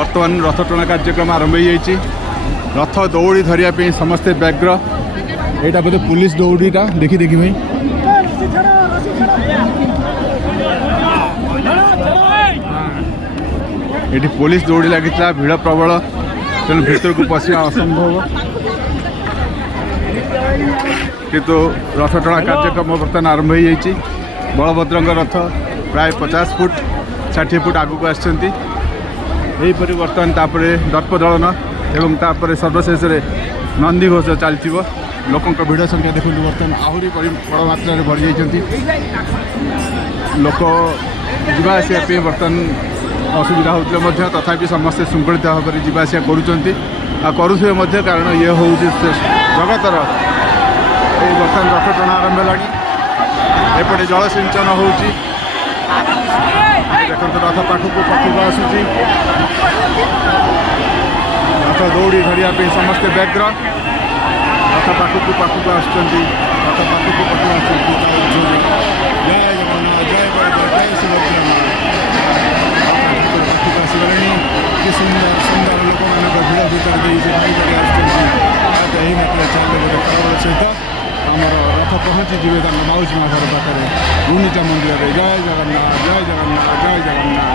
बर्तमान रथ टणा कार्यक्रम आरंभ हो जाइए। रथ दौड़ी धरिया पे समस्ते व्यग्र। यहाँ बोधे पुलिस दौड़ीटा देखी देखी भाई ये पुलिस दौड़ी लगी भिड़ प्रबल तेणु भीतर को पशिया असंभव किंतु रथ टणा कार्यक्रम बर्तमान आरंभ हो जाइए। बलभद्र रथ प्राय 50 फुट 60 फुट आगू आसपरी बर्तमान तापर दर्पदलन एवं तापर सर्वशेष नंदी घोष चलती लोकों भिड़ संख्या देखो बर्तमान आहरी बड़ मात्रा बढ़ी जाती लोक जावास बर्तमान असुविधा होते तथापि समस्ते श्रृंखलित भाव में जावास करुवे कारण ये हूँ जगतर बर्तमान रथ टणा आरंभ है। एपटे जलसिंचन हो देखो रथ पाखक पक्षक आसूसी रथ दौड़ी धरिया समस्ते व्यग्र रथ पाखक पाखक आसुच्च रथ पाखक पक्षक आस जय जगन्नाथ जय बलदेव जय सुभद्रा पाखक आसगले कि सुंदर सुंदर लोक मान भिड़ भर यही मात्र चल खबर सहित आमर रथ पहुँची जी मौसी माँ घर पाखे गुंडीचा मंदिर जय जगन्नाथ जय जगन्नाथ जय जगन्नाथ।